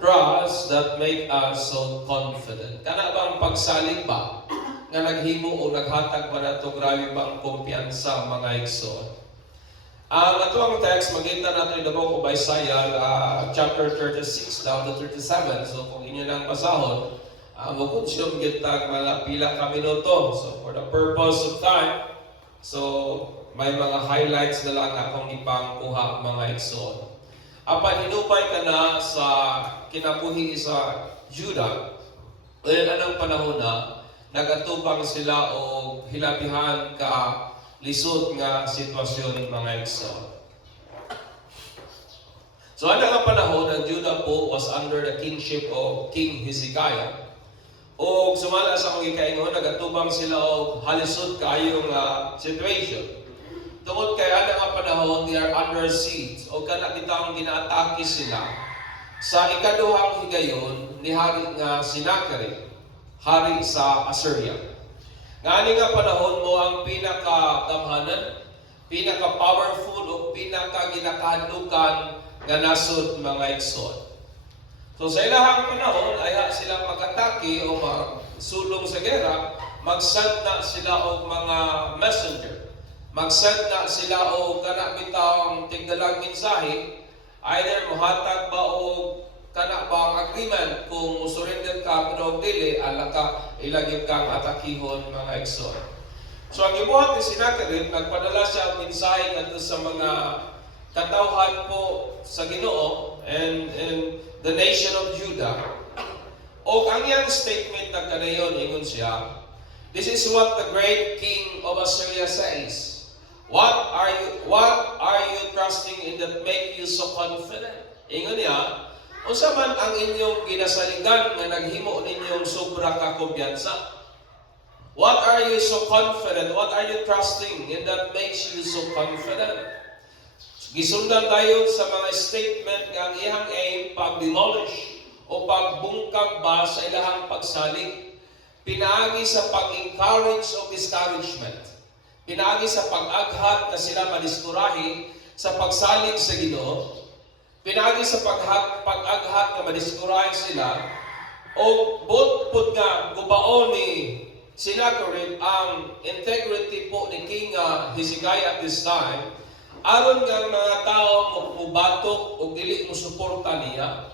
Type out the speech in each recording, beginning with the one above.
trust that make us so confident. Kana bang pagsalig ba nga naghimo o naghatag pa nato grabe bang kumpiyansa mga igsoon. Ato ang text makita nato in the book of Isaiah chapter 36 down to 37. So kung inyo nang basahon, mukod siya magitag mga pila ka minuto. So for the purpose of time, so may mga highlights na lang akong ipangkuha mga igsoon. Apan hinupay ka na sa kinabuhi sa Judah, anong panahon na nagatubang sila o hilabihan ka lisod nga sitwasyon mga igsoon. So ano nga panahon na Judah po was under the kingship of King Hezekiah. O sumala sa akong ikaingon, nagatubang sila o halisod kaayong situation. Tungod kay ana nga panahon, they are under siege o kana kitang ginaatake sila sa ikaduhang higayon ni hari nga Sennacherib, hari sa Assyria. Ngani nga panahon mo ang pinaka-damhanan, pinaka-powerful o pinaka-ginakahandukan nga nasod mga igsoon. So sa ilahang panahon ay sila mag-atake o magsulong sa gera, mag-send na sila o mga messenger. Mag-send na sila o kanabitang tigdalang mensahe, either muhatag ba o kana ba ang agreement kung surrender ka pero dili ala ka ilagib kang atakihon mga igsoon. So ang gibuhat ni Sennacherib, nagpadala siya ang mensahe ngadto sa mga katawhan po sa Ginoo and the nation of Judah. O ang iyang statement nagkanayon ingon siya, this is what the great king of Assyria says. What are you trusting in that make you so confident? Ingon niya, unsa man ang inyong ginasaligan nga naghimo ninyong sobra ka kumpiyansa? What are you so confident? What are you trusting in that makes you so confident? Gisundan tayo sa mga statement nga ang iyang aim pag-demolish o pagbungkag ba sa ilahang pagsalig. Pinaagi sa pag-encourage o discouragement. Pinaagi sa pag-aghat na sila madiskurahi sa pagsalig sa Ginoo. Pinaagi sa pag-aghat na madiskurahi sila o butput nga gubaon ni Sennacherib ang integrity po ni King Hezekiah at this time aron nga mga tao mubatok o dili mo suporta niya.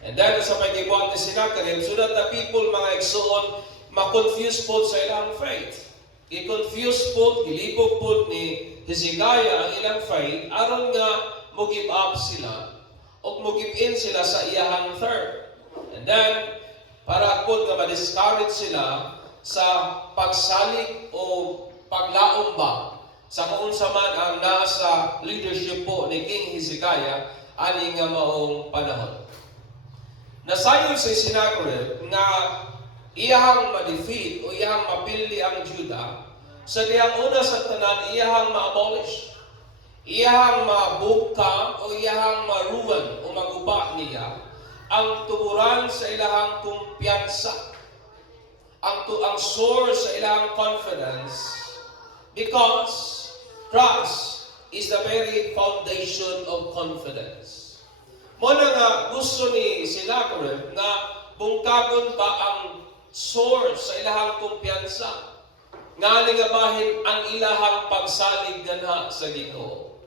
And then sa paggibuhat ni Sennacherib so that the people mga igsoon ma-confuse po sa ilang faith. I-confuse po, ilibog po ni Hezekiah ang ilang faith aron nga mo-give up sila o mo-give in sila sa iyahang third. And then, para po nga ma-discourage sila sa pagsalig o paglaom ba sa kung sa man ang nasa leadership po ni King Hezekiah ani nga maong panahon. Nasayon si Sennacherib nga iyahang ma-defeat o iyahang mapili ang Judah sa diyang una sa tanan iyahang ma-abolish, iyahang mabuka o iyahang ma-ruin o maguba niya ang tuburan sa ilahang kumpiyansa, ang source sa ilahang confidence, because trust is the very foundation of confidence. Muna nga gusto ni Sennacherib na bungkagon ba ang source sa ilahang kumpiyansa nga bahin ang ilahang pagsalig ganha sa Ginoo.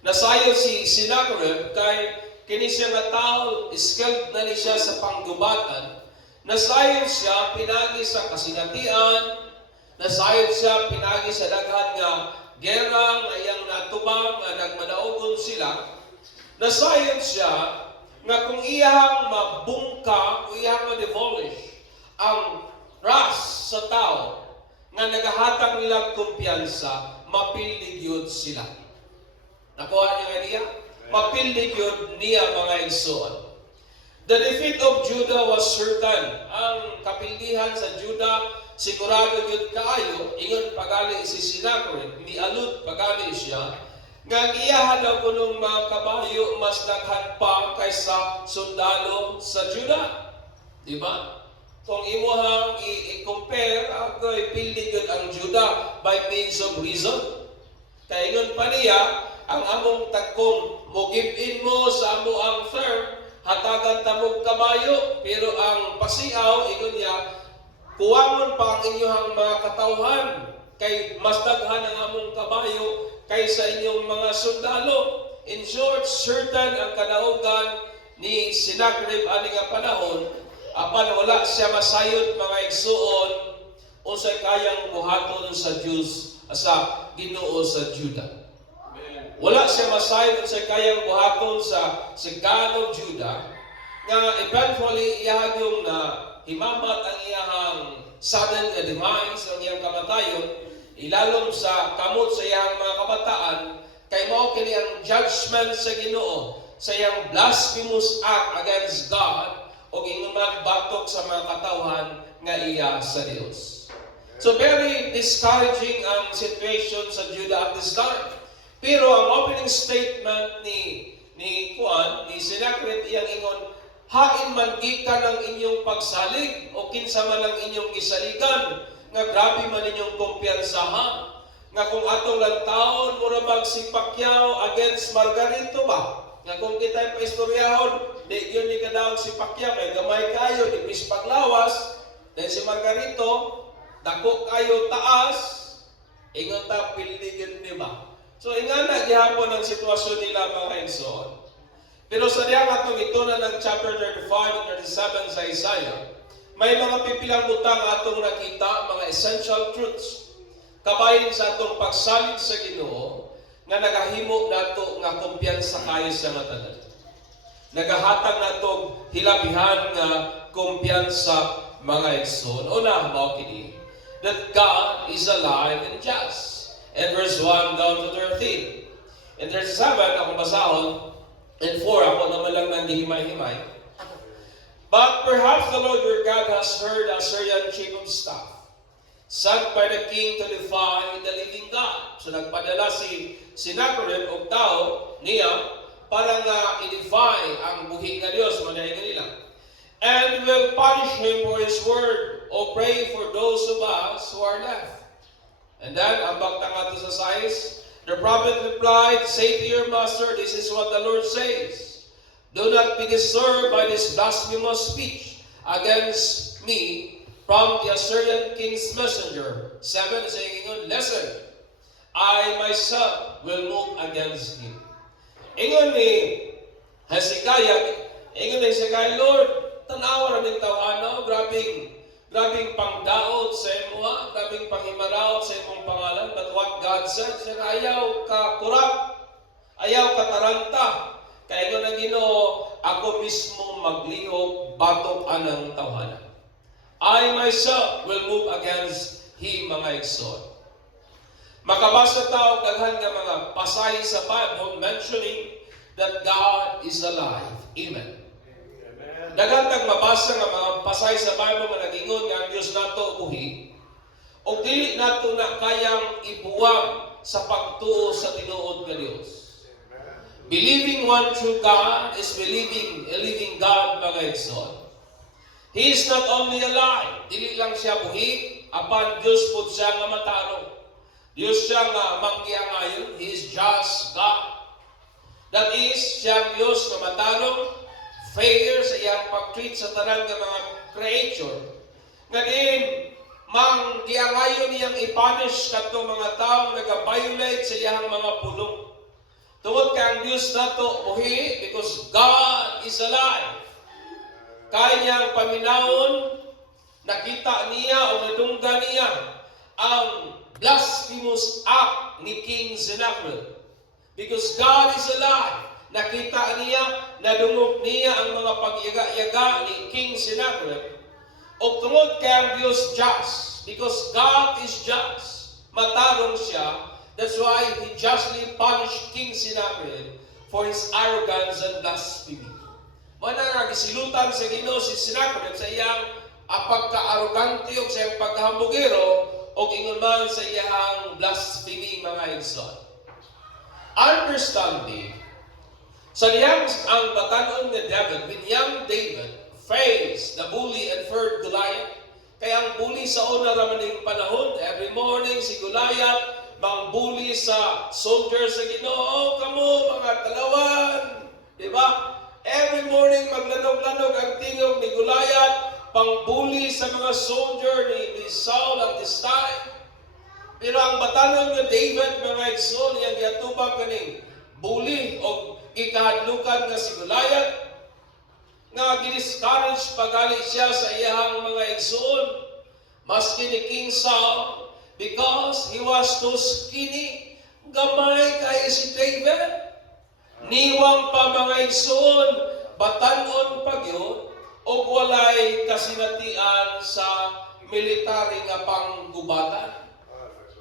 Nasayo si Sennacherib kay kini siya nga tao skilled na ni siya sa panggubatan. Nasayo siya pinagi sa kasinatian, nasayo siya pinagi sa daghan nga gera nga iyang natubang nga nagmadaogon sila. Nasayo siya nga kung iyang mabungka o iyang ma-demolish ang trust sa tao nga nagahatag nila kumpiyansa, mapildig yun sila. Nakuha niyo nga niya? Mapildig yun niya mga igsoon. The defeat of Judah was certain. Ang kapildihan sa Judah, sigurado yun kaayo, ingon pagali si Sennacherib, mialud pagali siya, nga iyahan daw ko nung mga kabayo mas daghan pa kaysa sundalo sa Judah. Diba? Kung imuhang i-compare, ako'y pildigod ang Judah by means of reason. Kaya ingon pa niya, ang among tagkong mo give in mo sa amo ang firm, hatag maghatagad tamog kamayo, pero ang pasiaw, ingon niya, kuwangon pa ang inyong mga katawhan, kay mas daghan ang among kabayo kaysa inyong mga sundalo. In short, certain ang kadaugan ni Sennacherib ani nga panahon, apan wala siya masayod mga igsuon unsay kayang buhaton sa Diyos sa Ginoo sa Juda. Wala siya masayod unsay kayang buhaton sa God of Judah nga eventually iyang yung na himamat ang iyang sudden nga demise, ang iyang kamatayon, ilalom sa kamot sa iyang mga kabataan, kay mao kini ang judgment sa Ginoo sa iyang blasphemous act against God o ingon batok sa mga katawhan nga iya sa Dios. So very discouraging ang situation sa Judah at this time. Pero ang opening statement ni Sennacherib iyang ingon, hain man gikan ang inyong pagsalig o kinsa man ang inyong isaligan nga grabe man inyong kumpiyansahan nga kung atong lantaon mura bag si Pacquiao against Margarito ba nga kung kita'y paistoryahon di yun ni kadawag si Pacquiao kay gamay kayo di bis paglawas dahil si Margarito dako kayo taas ingon ta pildigin di ba. So ingana gihapon ang sitwasyon nila mga igsoon. Pero sa diyang atong itunan ng chapter 35 and 37 sa Isaiah, may mga pipilang butang atong nakita, mga essential truths. Kabayin sa atong pagsalig sa Ginoo, nga nagahimo nato nga kumpiyansa kayo sa nga tanan. Nagahatag nato hilabihan nga kumpiyansa mga igsoon. Una, mao kini, that God is alive and just. And verse 1 down to 13. In 37, akong basahon, and 4, ako naman lang nang himay-himay. But perhaps the Lord your God has heard Assyrian chief of staff, sent by the king to defy the living God. So nagpadala si Sennacherib o tao niya para nga i-defy ang buhing na Diyos, manahingan nila. And will punish him for his word, o pray for those of us who are left. And then, ang bagtang ato sa size, the prophet replied, say to your master, this is what the Lord says. Do not be disturbed by this blasphemous speech against me from the Assyrian king's messenger. 7 saying, listen, I myself will move against him. Ingon ni Hezekiah, Lord, tanawa rin tawano, grabing pangdaot sa imo, grabing panghimaraot sa imong pangalan, but what God said, ayaw ka kurap, ayaw ka taranta, kaya nga na Ginoo, ako mismo maglihok batok anang tawhana. I myself will move against him, mga igsoon. Makabasa tao daghan nga mga pasay sa Bible mentioning that God is alive. Amen. Daghan tag mabasa nga mga pasay sa Bible nga nagingon nga ang Dios nato buhi o dili nato na kayang ibuwag sa pagtuo sa tinuod nga Dios. Believing one true God is believing a living God, mga igsoon. He is not only alive, dili lang siya buhi, apan Dios pud siya nga matarong. Dios siya nga manggiangayon. He is just God. That is, siyang Dios nga matarong, fair sa iyang pag-treat sa tanan ng mga creature. Nga din, manggiangayon niyang ipunish katong mga taong nag-violate sa iyang mga pulong. Tungod kay ang Dios nato buhi because God is alive. Kaya niyang paminawon, nakita niya o nadunggan niya ang blasphemous act ni King Sennacherib. Because God is alive. Nakita niya, nadungog niya ang mga pagyaga-yaga ni King Sennacherib. O tungod kay ang Diyos just. Because God is just. Matarong siya. That's why He justly punished King Sennacherib for his arrogance and blasphemy. Manang gisilutan sa Ginoo si Sennacherib sa iyang pagka-arrogante o sa iyang pagkahambugero o ingon man sa iyang blasphemy, mga igsoon. Understanding, sa diyang ang batanon ni David, when young David faced the bully and fought Goliath, kaya ang bully sa una ramaning panahon, every morning si Goliath, mang bully sa soldiers sa Ginoo, kamo mga talawan, di ba? every morning maglanog-lanog ang tingog ni Goliath, pangbuli sa mga soldier ni Saul at this time. Pero ang batanon nga David, mga igsoon, yang giatubang kaning bully o ikahadlukan nga si Goliath, nga gidiscourage pagali siya sa iyahang mga igsoon, maski ni King Saul, because he was too skinny. Gamay kay si David. Niwang pa mga igsoon, batanon pa gyud o walay kasinatian sa military nga panggubatan.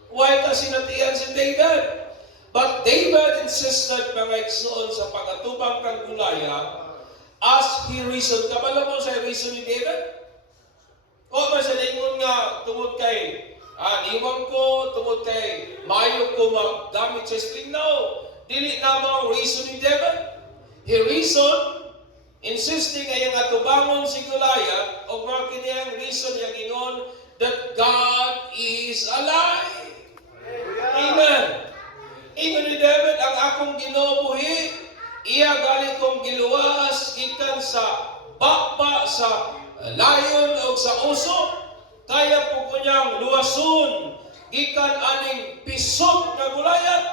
Why kasinatian si David? But David insisted, mga igsoon, sa pag-atubang kang Goliath, as he reasoned. Kabala mo sa reason ni David? O ba sa lingon nga tungod kay niwang ko, tungod kay mayo ko maggamit sa string? No. Dili na mo reason ni David. He reasoned, insisting ay ang atubangon si Goliath, o mga kiniyang reason yung ingon, that God is alive. Amen. Ingon ni David, ang akong Ginoo iya gali kong giluwas gikan sa bakba sa layon o sa uso, kaya po ko niyang luwason gikan aning pisok na Goliath.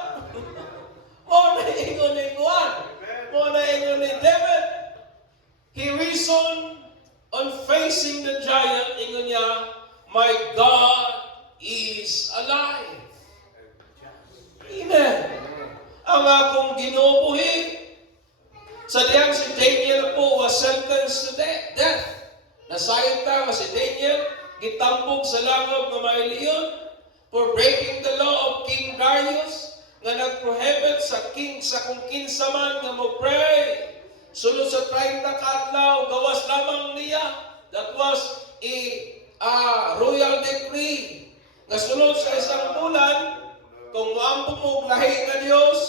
Mo na ingon ni Juan, mo na ingon ni David. He reasoned on facing the giant. Ingon niya, my God is alive. Amen. Ang akong Ginoo sa diyang si Daniel po was sentenced to death. Nasayod ta nga si Daniel, gitambog sa langob ng mga leon for breaking the law of King Darius, nga nag-prohibit sa kung kinsa man nga mo-pray. Sulod sa 30 kadlaw, gawas lamang niya. That was a royal decree. Nga sulod sa isang bulan, kung maambog mo lahi nga Diyos,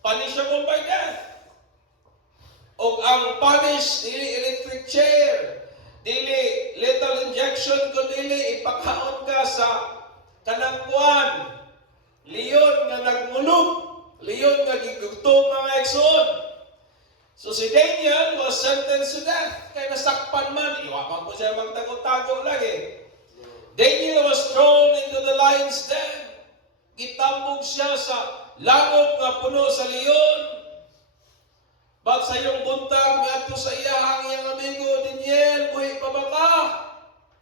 punishable by death. O ang punish, dili electric chair, dili lethal injection, kung dili ipakaon ka sa kanangkuan, leon nga nagmulog, leon nga gigugtong mga igsoon. So si Daniel was sentenced to death. Kaya nasakpan man, iwapan po siya magtago-tago lagi. Daniel was thrown into the lion's den. Gitambog siya sa langob nga puno sa leon. But sa iyong buntag, ato sa iyahang iyang amigo, Daniel, buhi pa ba ka?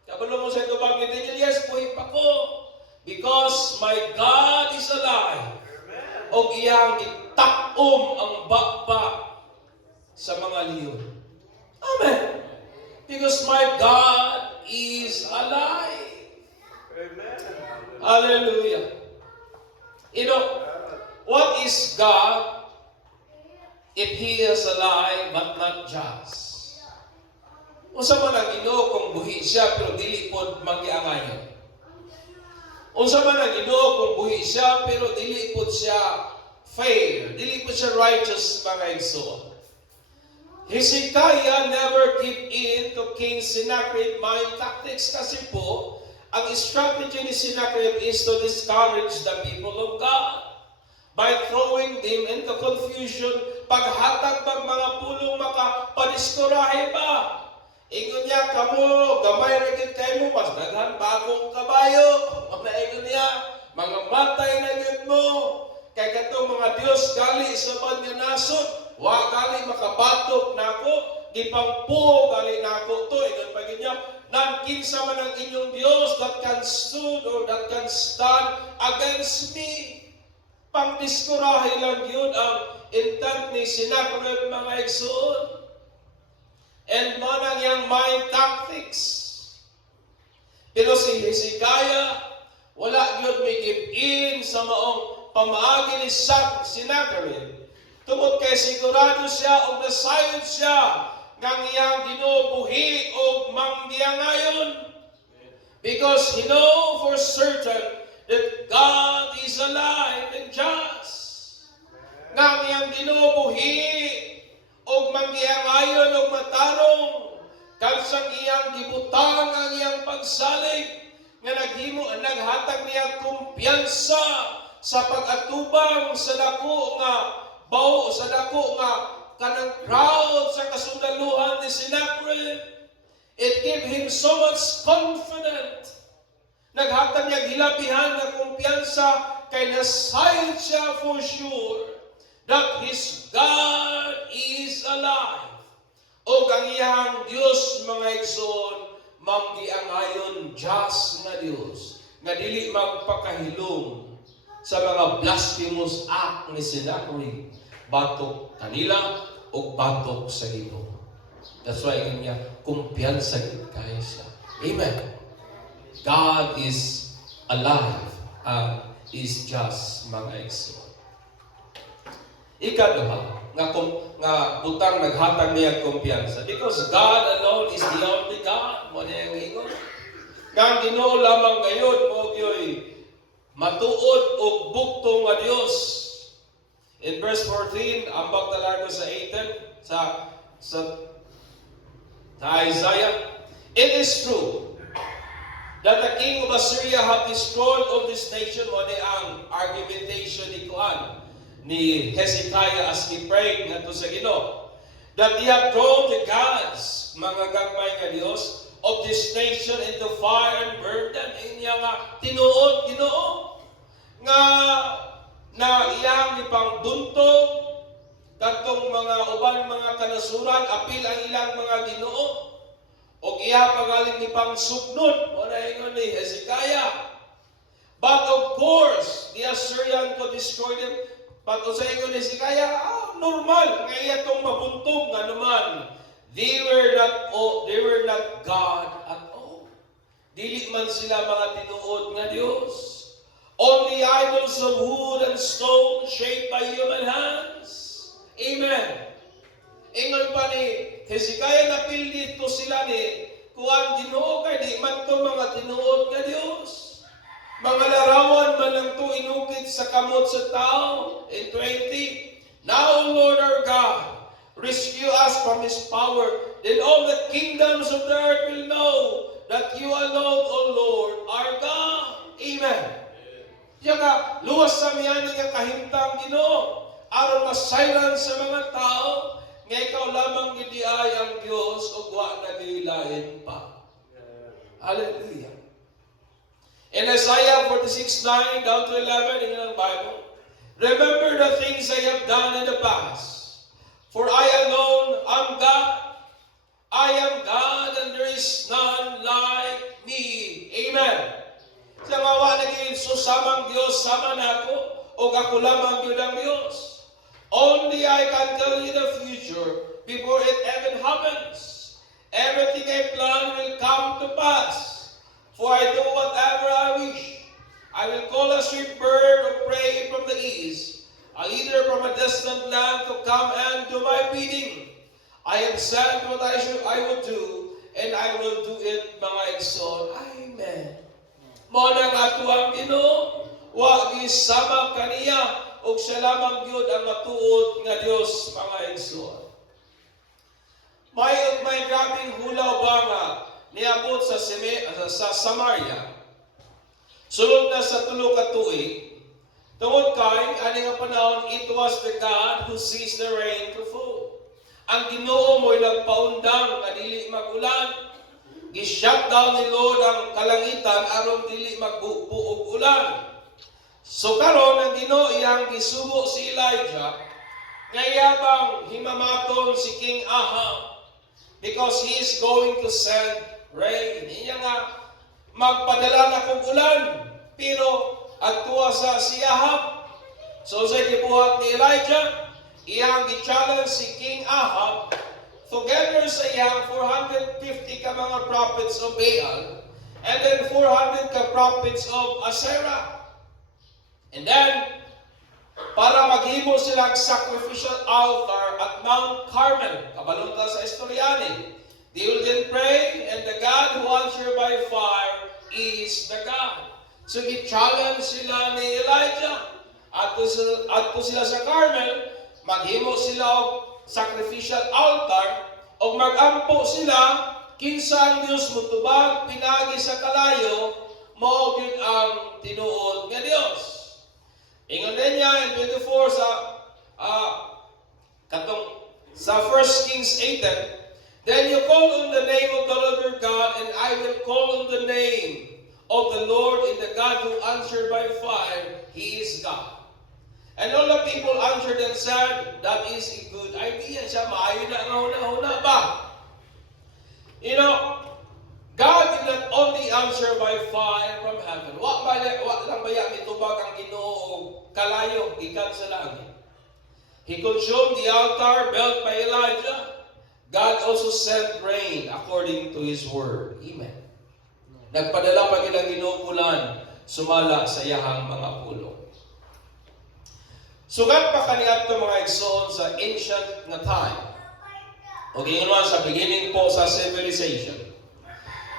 Kabalo mo sa itubang ni Daniel, yes, buhi pa ko. Because my God is alive. O iyang itakom ang bakba sa mga leon. Amen. Because my God is alive. Amen. Hallelujah. You know, what is God if He is alive but not just? Unsa man ang Ginoo kung buhi siya pero dili pod magiangayon? Unsa man ang Ginoo kung buhi siya pero dili pod siya fair, dili pod siya righteous, mga igsoon? Hezekiah never give in to King Sennacherib mind tactics, kasi po ang strategy ni Sennacherib is to discourage the people of God by throwing them into confusion. Paghatag pag mga pulong makapadiskurahe ba? Ingon niya, kamo, gamay rin kayo mo, mas daghan bagong kabayo. Ingon niya, mga matay na yun mo. Kaya katong mga Diyos gali sa banya nasod, wa gali makabatok na ako, gipangpo gali na ako to. Ingon pa niya, nang kinsa man ang inyong Diyos that can stood or that can stand against me. Pangdiskurahe lang yun ang intent ni Sennacherib, mga igsoon. And manang yung mind tactics. Pero si Hezekiah, wala yun may give in sa maong pamaagi ni Sennacherib. Tungod kay sigurado siya o nasayod siya ng iyang ginubuhi o manggiangayon. Because he know for certain that God is alive and just. Ng iyang ginubuhi o manggiangayon o matarong, kansang iyang gibutang ang iyang pagsalig, nga naghatag niya kumpiyansa sa pag-atubang sa dako nga bawo, sa dako nga kanang crowd sa kasundaluhan ni Sennacherib. It gave him so much confidence. Naghatag niya hilabihan na kumpiyansa kay nasayod siya for sure that his God is alive. O ang iyang Dios mga igsoon, manggiangayon just nga Dios, nga dili magpakahilom sa mga blasphemous act ni Sennacherib, batok kanila o batok sa Ginoo. That's why niya kumpiyansa gid kay siya. Amen. God is alive and is just mga igsoon. Ikaduha, nga butang naghatag niya kumpiyansa because God alone is the only God. Mo na yung ingon. Nga ang Ginoo lamang gayon mo gyoy matuod og bugtong nga Dios. In verse 14, ambag talaga sa 18 sa Isaiah, it is true that the king of Assyria have destroyed all this nation. Mo ni ang argumentation ni Kuan ni Hezekiah as he prayed ngadto sa Ginoo, that he have thrown the gods, mga gagmay nga Dios, of this nation into fire and burned them. Inya nga tinuod Ginoo nga na iyang ipang buntog kadtong mga uban mga kanasuran, apil ang ilang mga Ginoo og iya pagaling ni pang sugnod. Wala ingon ni Hezekiah. But of course, the Assyrian could destroy them. But sa ingon ni Hezekiah, normal nga iya tong mabuntog nga naman. They were not God at all. Dili man sila mga tinuod nga Dios. Only idols of wood and stone shaped by human hands. Amen. Ingon pa ni Hezekiah na dito sila ni kuan Ginoo kay di man to mga tinuod nga Dios. Mga larawan man lang to inukit sa kamot sa tao. In 20, now Lord our God, rescue us from His power, then all the kingdoms of the earth will know that you alone, O Lord, are God. Amen. Diya ka, luwas sa miyani nga kahimtang Ginoo aron masayran sa mga tao nga ikaw lamang gidi ay ang Dios ug wa na gilain pa. Hallelujah. In Isaiah 46:9 down to 11 in the Bible, remember the things I have done in the past, for I alone am God. I am God and there is none like me. Amen. Sa nga wa naging susamang Dios sama nako o ako lamang yun ang Dios. Only I can tell you the future before it even happens. Everything I plan will come to pass. For I do whatever I wish. I will call a sweet bird of prey from the east, a leader from a distant land to come and do my bidding. I have said what I would do, and I will do it, mga igsoon. Amen. Mo nang atuang Ginoo, wa gisama kaniya ug siya lamang gyud ang matuod nga Dios, mga igsoon. May grabing hulaw ba nga niabot sa Samaria. Sulod na sa tulo ka tuig, tungod kay ani nga panahon, it was the God who sees the rain to fall. Ang Ginoo mo'y nagpaundang nga dili mag-ulan. Gi-shut down ni Lord ang kalangitan aron dili magbuog ulan. So karon ang Ginoo iyang gisugo si Elijah nga iyabang himamaton si King Ahab because he is going to send rain. Iya nga magpadala na kog ulan pero adtuwa sa si Ahab. So sa gibuhat ni Elijah, iyang gi-challenge si King Ahab together sa iyang 450 ka mga prophets of Baal and then 400 ka prophets of Asherah. And then, para maghimo silang sacrificial altar at Mount Carmel, kabalunta sa istoryani, they will then pray, and the God who answers by fire is the God. So, gi-challenge sila ni Elijah. Adto sila sa Carmel, maghimo sila og sacrificial altar, o magampo sila, kinsa ang Diyos mutubag, pinagi sa kalayo, mao gyud ang tinuod nga Dios. Ingon din niya in 24 sa katong Sa 1 Kings 8:10, then you call on the name of the Lord your God, and I will call on the name of the Lord, and the God who answered by fire, He is God. And all the people answered and said, that is a good idea. Siya, maayo na nga huna-huna ba? You know, God did not only answer by fire from heaven. Wa lang baya mitubag ang Ginoo kalayo gikan sa langit. He consumed the altar built by Elijah. God also sent rain according to His word. Amen. Nagpadala pa ilang ginuulan sumala sa yahang mga pulong. Sugat pa kaniadto mga igsoon sa ancient na time. Okay, naman sa beginning po sa civilization.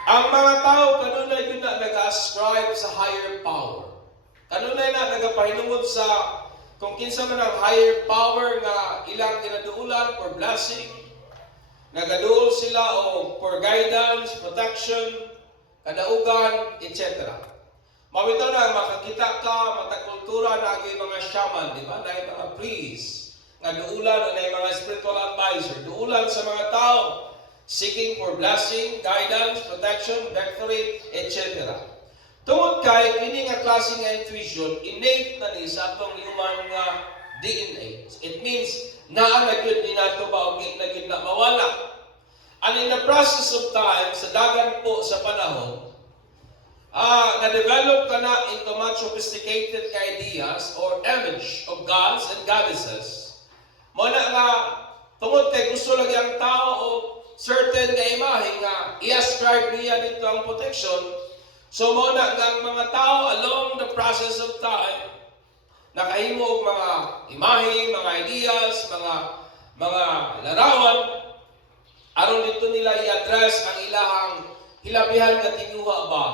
Ang mga tao kanunay yun na nag-ascribe sa higher power. Kanunay na nagapahinungod sa kung kinsa man ang higher power nga ilang ginaduulan for blessing. Nagaduol sila o for guidance, protection, kadaugan, etc. Mawito na makakita ka, matakultura na ang mga shaman, di ba? Na yung mga priest, nga duulan o na yung mga spiritual advisor, duulan sa mga tao, seeking for blessing, guidance, protection, victory, etc. Tungod kay kini nga klase nga intuition, innate na ni sa atong human nga DNA. It means naa na gyud ni nato ba og na gyud na mawala. And in the process of time, sa dagan po sa panahon, na-develop ka na into much sophisticated ideas or image of gods and goddesses. Muna nga, tungod kay gusto lagi ang tao o certain na imahe nga i-ascribe niya dito ang protection. So muna nga ang mga tao along the process of time, nakahimo og mga imahe, mga ideas, mga larawan, aron dito nila i-address ang ilahang hilabihan nga tinuha ba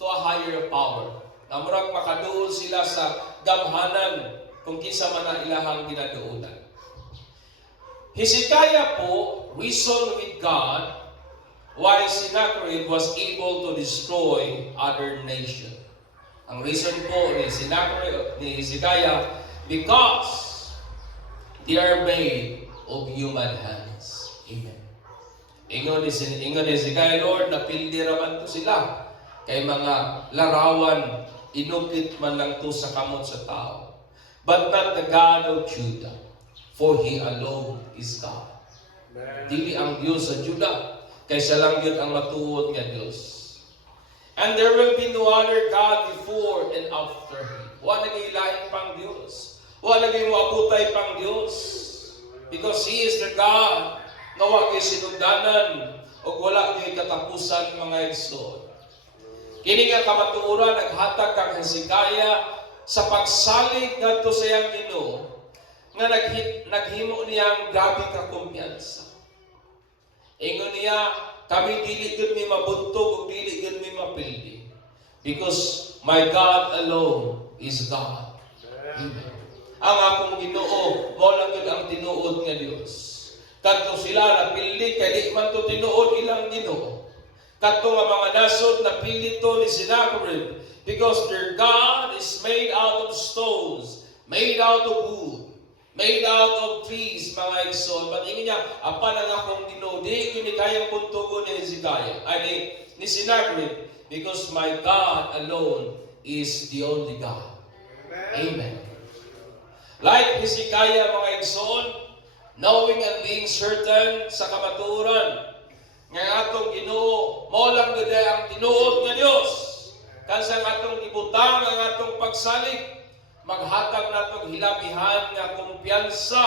to a higher power. Namurag makaduol sila sa gamhanan kung kinsa man ang ilahang ginaduulan. Hezekiah po reasoned with God why Sennacherib was able to destroy other nation. Ang reason po ni Hezekiah, because they are made of human hands. Amen. Ingon ni Hezekiah, Lord, napildi raman to sila. Kay mga larawan, inukit man lang to sa kamot sa tao. But not the God of Judah, for He alone is God. Dili ang Diyos sa Judah, kaysa lang yun ang matuod nga Diyos. And there will be no other God before and after Him. Wala naging lain pang Diyos. Wala naging maabutay pang Diyos. Because He is the God na wag kay sinugdanan o wala kay katapusan mga igsoon. Kini nga kamatuoran naghatag kang Hezekiah sa pagsalig ngadto sa iyang Ginoo nga naghimo niyang grabe ka kumpiyansa. Ingon niya, kami dili gud mi mabuntog ug dili gud mi mapildi. Because my God alone is God. Amen. Ang akong Ginoo, mo lang yun ang tinuod nga Dios. Kadto sila napildi kay di man to tinuod ilang Ginoo. Kadto nga mga nasod napildi to ni Sennacherib because their God is made out of stones, made out of wood, made out of trees, mga igsoon. But ingin niya, apan ang akong Ginoo, di kini kayang puntugon ni Hezekiah, ay ni Sennacherib, because my God alone is the only God. Amen. Like Hezekiah, mga igsoon, knowing and being certain sa kamatuoran nga atong Ginoo mao lang gud ang tinuod nga Dios. Kansa atong ibutang ang atong pagsalig, maghatag natong hilabihan nga kumpiyansa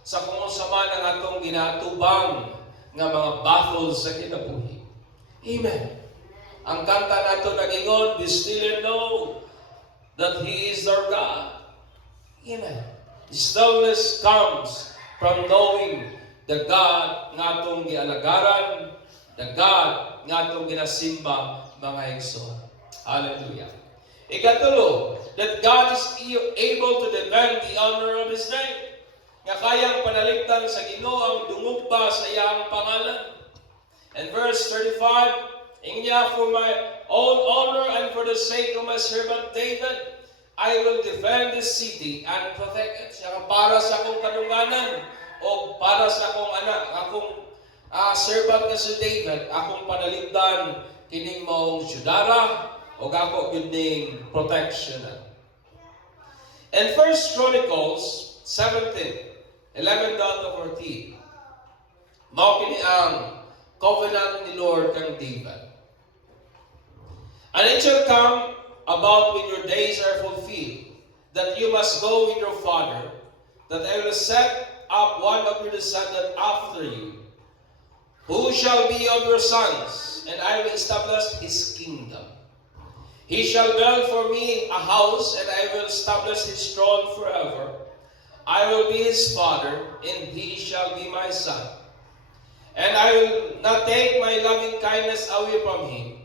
sa kung unsa man ang atong ginatubang nga mga battles sa kinabuhi. Amen. Ang kanta nato nagingon, be still and know that He is our God. Amen. Stillness comes from knowing the God nga atong gialagaran, the God nga atong ginasimba, mga igsoon. Hallelujah. Ikatulo, that God is able to defend the honor of His name. Nga kayang panaligtan sa Ginoo ang dungugpa sa iyang pangalan. And verse 35, ingnya, for my own honor and for the sake of my servant David, I will defend this city and protect it. Siya para sa akong kadunganan, o para sa akong anak, akong servant nga si David, akong panalipdan kining maong syudara o ako gyud ning protection. And First Chronicles 17:11-14. Mao kini ang covenant ni Lord kang David. And it shall come about when your days are fulfilled, that you must go with your father, that I will set up one of your descendants after you, who shall be of your sons, and I will establish his kingdom. He shall build for me a house, and I will establish his throne forever. I will be his father, and he shall be my son. And I will not take my loving kindness away from him,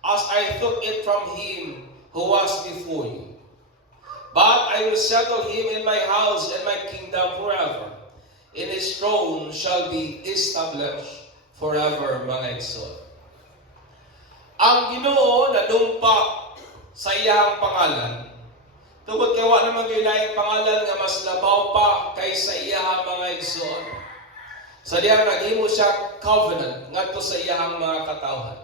as I took it from him who was before you. But I will settle him in my house and my kingdom forever, and his throne shall be established forever, mga igsoon. Ang Ginoo nadumpa sa iyang pangalan. Tungod kay wa naman gyud laing pangalan nga mas labaw pa kaysa iyang mga igsoon. Sa diyang naghimo siya covenant ngadto sa iyang mga katawhan.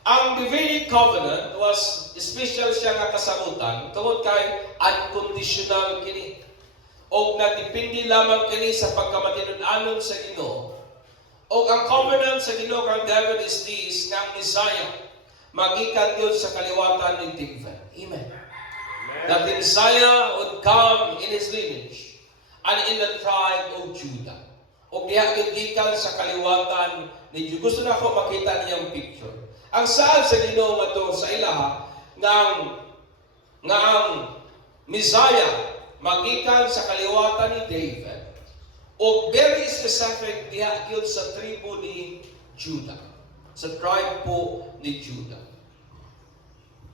Ang Davidic covenant was special siya nga kasamutan tungod kay unconditional kini. Og nagdepende lamang kini sa pagkamatinud-anon sa Ginoo. Og ang covenant sa Ginoo kang David is this, nga ang Messiah magikan gyud sa kaliwatan ni David. Amen. That the Messiah would come in his lineage and in the tribe of Judah. Og diha gyud gikan sa kaliwatan ni Judah. Gusto na ako makita niyang picture. Ang saad sa Ginoo ngadto sa ilaha nga ang Messiah magikan sa kaliwatan ni David. O very specific diha gyud sa tribo ni Judah. Sa tribe po ni Judah.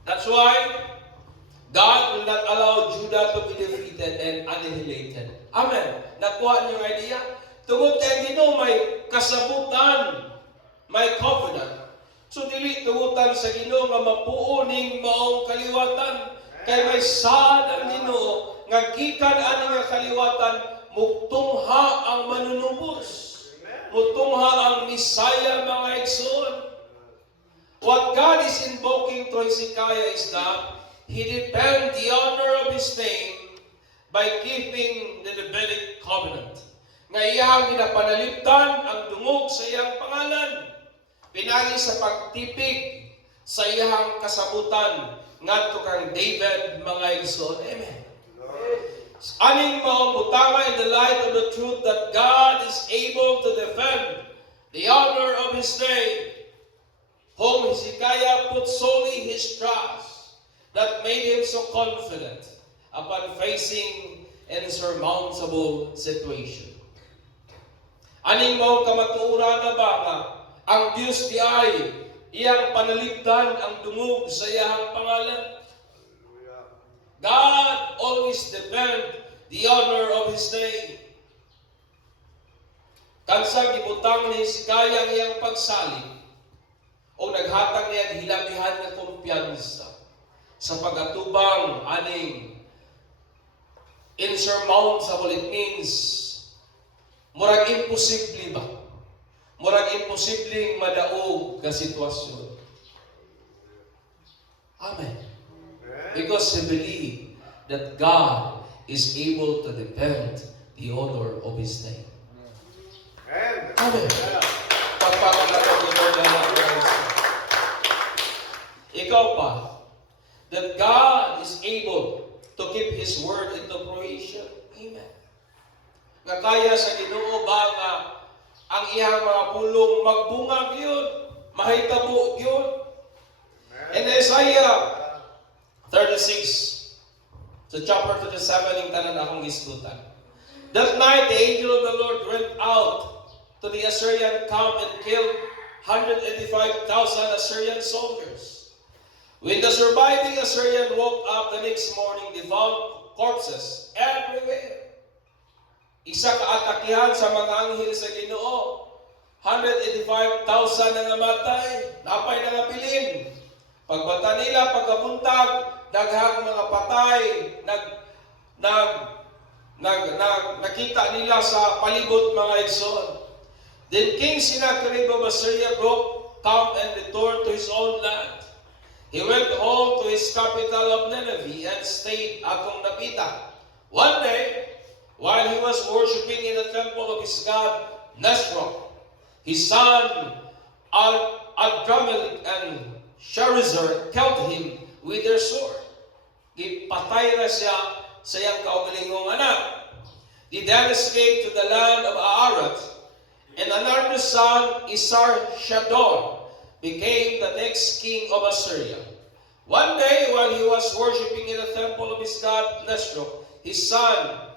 That's why God will not allow Judah to be defeated and annihilated. Amen. Nakuha niyo ang idea? Tungod kay Ginoo may kasabutan, may covenant. So dili tugutan sa Ginoo nga mapuo ning maong kaliwatan. Kay may saad ang Ginoo nga gikan ani nga kaliwatan mugtungha ang manunubos. Mugtungha ang Messiah, mga igsoon. What God is invoking to Hezekiah is that he defend the honor of his name by keeping the Davidic covenant. Nga iyang ginapanalipdan ang dungog sa iyang pangalan. Pinagi sa pagtipig sa iyang kasabutan ngadto kang David, mga igsoon. Amen. Aning maong butanga in the light of the truth that God is able to defend the honor of his name, whom Hezekiah put solely his trust, that made him so confident upon facing insurmountable situation. Aning maong kamatuoran na ba nga ang Diyos di ay iyang panalipdan ang dungog sa iyang pangalan? God always defend the honor of his name. Kansang gibutang ni Hezekiah ang iyang pagsalig o naghatag niya ang hilabihan nga kumpiyansa sa pagatubang aning insurmountable. It means murag imposible ba? Murag imposibleng madaog ka sitwasyon. Amen. Because he believed that God is able to defend the honor of his name. Amen. Pagpapalagay ni Lord na ikaw pa, that God is able to keep his word into fruition. Amen. Nga kaya sa Ginoo ba nga ang iyang mga pulong magbungag yun, mahitabo yun. In Isaiah 36, so chapter 37, yung tanan akong gisgutan. That night, the angel of the Lord went out to the Assyrian camp and killed 185,000 Assyrian soldiers. When the surviving Assyrian woke up the next morning, they found corpses everywhere. Isa kaatakihan sa mga anghel sa Ginoo. 185,000 na namatay, napay na napilin. Pagbata nila, pagkabuntag, daghang mga patay, nakita nila sa palibot mga igsoon. Then King Sennacherib of Assyria broke camp and returned to his own land. He went home to his capital of Nineveh and stayed atong Napita. One day, while he was worshiping in the temple of his god Nesroch, his son Adrammelech and Sharezer killed him with their sword. Gipatay na siya sa iyang kaugalingong anak. He then escaped to the land of Ararat, and another son, Esarhaddon, became the next king of Assyria. One day, while he was worshiping in the temple of his god Nesroch, his son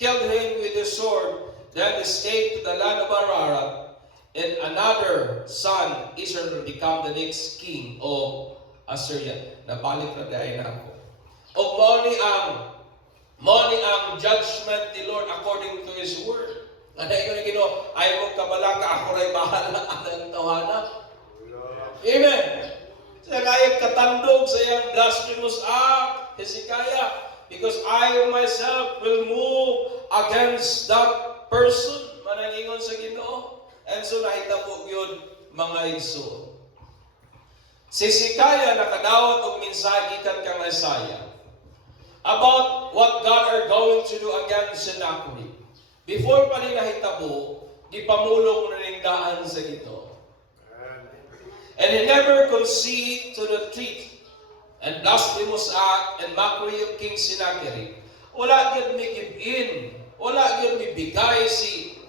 killed him with a sword, then escaped to the land of Ararat, and another son, Israel, became the next king of Assyria. Nabalik na dahil na ako. O mo ni ang judgment ni Lord according to His word. Ano yung Ginoo? Ay mo kabala ka, ako rin bahala ang tawana. Amen. Sa kaya katandog sa iyang blasphemous act, Hezekiah, because I myself will move against that person. Manangingon sa Ginoo. And so nahitabo yun mga igsoon. Si Hezekiah nakadawat og mensahe gikan kang Isaiah about what God are going to do against Sennacherib. Before pa rin nahitabo, gipamulong na rin daan sa Ginoo. And he never conceded to the threat and blasphemous act and mockery of King Sennacherib. Wala gyud mi give in. Wala gyud mi bigay si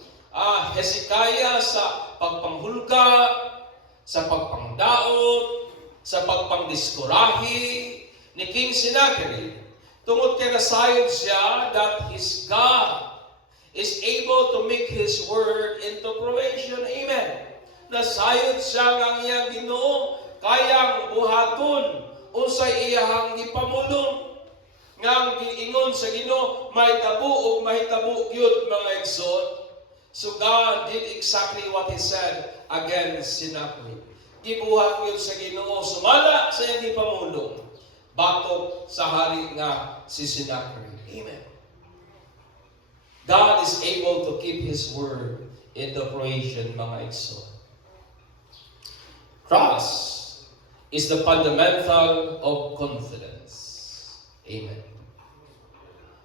Hezekiah sa pagpanghulga, sa pagpangdaot, sa pagpangdiskurahi ni King Sennacherib. Tungod kay nasayod siya that his God is able to make His word into fruition. Amen. Nasayod siya ng iyang Ginoo, kayang buhaton unsay iyahang gipamulong. Ngang giingon sa Ginoo, mahitabo ug mahitabo gyud mga igsoon. So God did exactly what He said against Sennacherib. Gibuhat gyud sa Ginoo, sumala sa iyang gipamulong batok sa hari nga si Sennacherib. Amen. God is able to keep His word into fruition, mga igsoon. Trust is the fundamental of confidence. Amen.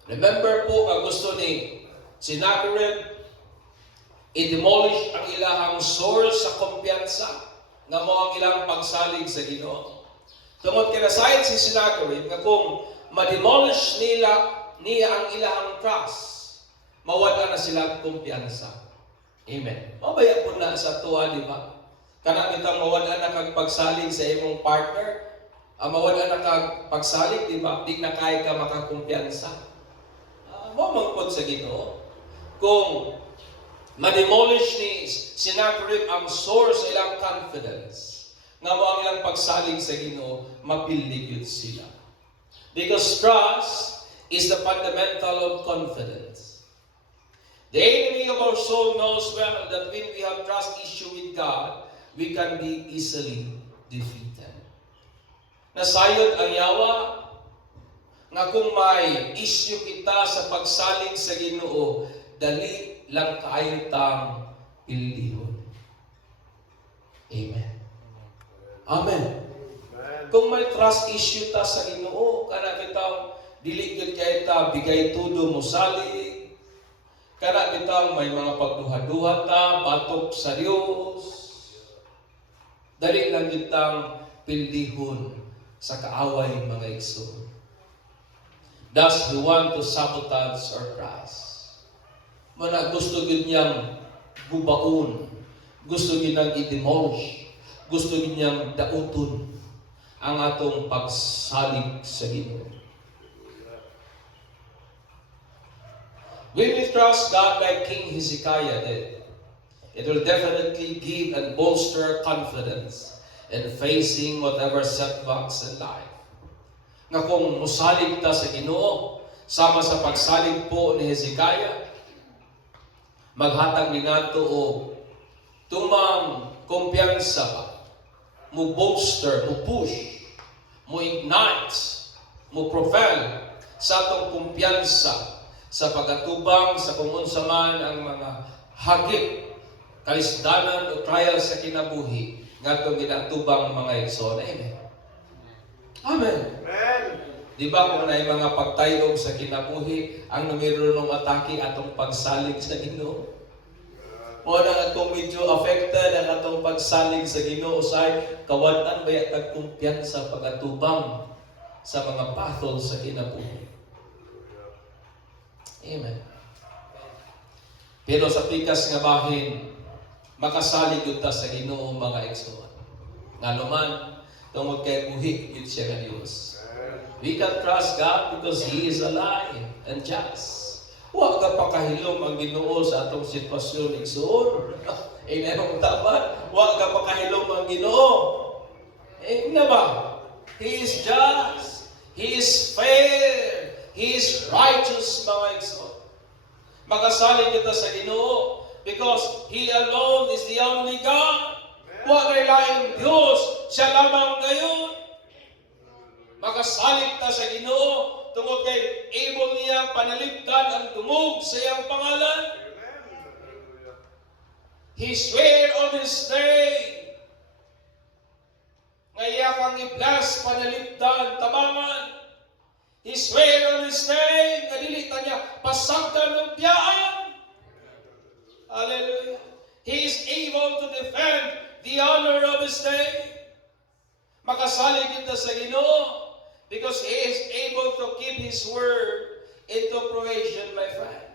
Remember po, kung gusto ni Sennacherib i-demolish ang ilahang source sa kumpiyansa nga mo ang ilang pagsalig sa Ginoo. Tungod kinasayad si Sennacherib nga kung ma-demolish niya ang ilahang trust, mawala na sila kumpiyansa. Amen. Mabaya po na sa tuwa, di ba? Kana kitang mawala na kag pagsalig sa imong partner, mawala na kag pagsalig, di ba? Di na kaya ka makakumpiyansa. Mamangkot sa Ginoo. Kung ma-demolish ni Sennacherib ang source sa ilang confidence, nga mo ang ilang pagsalig sa Ginoo, mapildig yun sila. Because trust is the fundamental of confidence. The enemy of our soul knows well that when we have trust issue with God, we can be easily defeated. Nasayod ang yawa nga kung may issue kita sa pagsalig sa Ginoo, dali lang kayo tang pilihon. Amen. Amen. Kung may trust issue ta sa Ginoo, kana bitaw dili gyud kay ta bigay tudo mo salig. Kana bitaw may mga pagduha-duha ta batok sa Dios. Dali lang gyud tang pildihon sa kaaway mga igsoon. Thus, we want to sabotage our trust. Mana gusto gyud niyang gubaon, gusto gyud nang i-demolish, gusto gyud niyang dauton ang atong pagsalig sa Ginoo. When we trust God like King Hezekiah did, it will definitely give and bolster confidence in facing whatever setbacks in life. Nga kung musalig ta sa Ginoo, sama sa pagsalig po ni Hezekiah, maghatag ni nato o tumang kumpiyansa pa, mo bolster, mo push, mo ignite, mo propel sa atong kumpiyansa sa pagatubang sa kung unsa man ang mga hagit, kalisdanan o trial sa kinabuhi ngadtong ginatubang mga igsoon. Amen. Amen. Amen. Di ba kung na mga pagtayog sa kinabuhi, ang numero ng atake atong pagsalig sa Ginoo? O na atong medyo affected ang atong pagsalig sa Ginoo usay kawadan ba yatag kumpiyansa pagatubang sa mga battle sa kinabuhi. Amen. Pero sa pikas nga bahin, makasalig yun ta sa Ginoo mga igsoon. Nga naman, tungod kay buhi yun siya nga Diyos. We can trust God because He is alive and just. Huwag ka pakahilom ang Ginoo sa atong sitwasyon igsoon. Inanong tapat, huwag ka pakahilom ang Ginoo. Na ba? He is just. He is fair. He is righteous, mga igsoon. Magasalig kita sa Ginoo because He alone is the only God. Huwag ay laing Diyos, siya lamang ngayon. Magasalig ta sa Ginoo tungod kay able niyang panalipdan ang dungog sa iyang pangalan. He swear on His day nga iya kang i-bless, panalipdan, tabangan. He swear on His day nga dili ta niya pasagdan ng biyaan. Hallelujah. He is able to defend the honor of His name. Makasalig kita sa Ginoo because He is able to keep His word into fruition, my friend.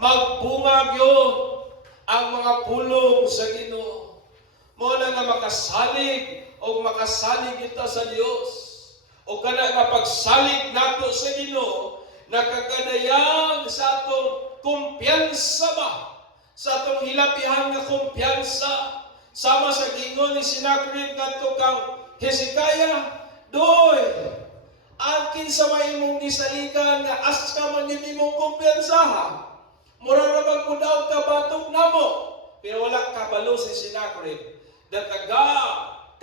Magbungag yun ang mga pulong sa Ginoo. Muna nga makasalig o makasalig kita sa Diyos. O kana nga pagsalig nato sa Ginoo, nakagadayang sa atong kumpiyansa ba? Sa atong hilapihan nga kumpiyansa. Sama sa gingon ni sinagrid ngadto kang Hezekiah, doy, akin sa maimong nisaligan nga aska man yun imong kumpiyansaha. Mura na magpudaw ka batok namo. Pero wala kabalo si sinagrid. Dataga,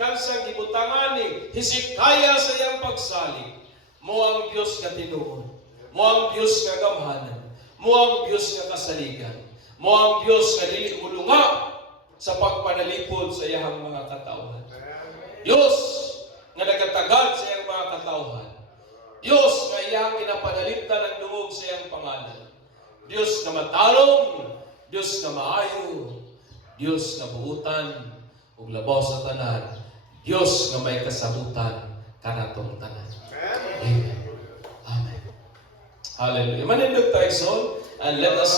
kansang gibutangan ni Hezekiah sa iyang pagsalig. Mo ang Diyos nga tinuod. Mo ang Diyos nga gamhanan. Mo ang Diyos nga kasaligan. Mo ang Diyos nga dili ulunga sa pagpanalipod sa iyang mga katauhan. Diyos nga nagatagad sa iyang mga katauhan. Diyos nga iyang ginapanalipdan ang dungog sa iyang pangalan. Diyos na matalong, Diyos na maayo, Diyos na buutan, ug labaw sa tanan, Diyos nga may kasabutan kanatong tanan. Amen. Amen. Hallelujah. Manindog tayo, son, and let us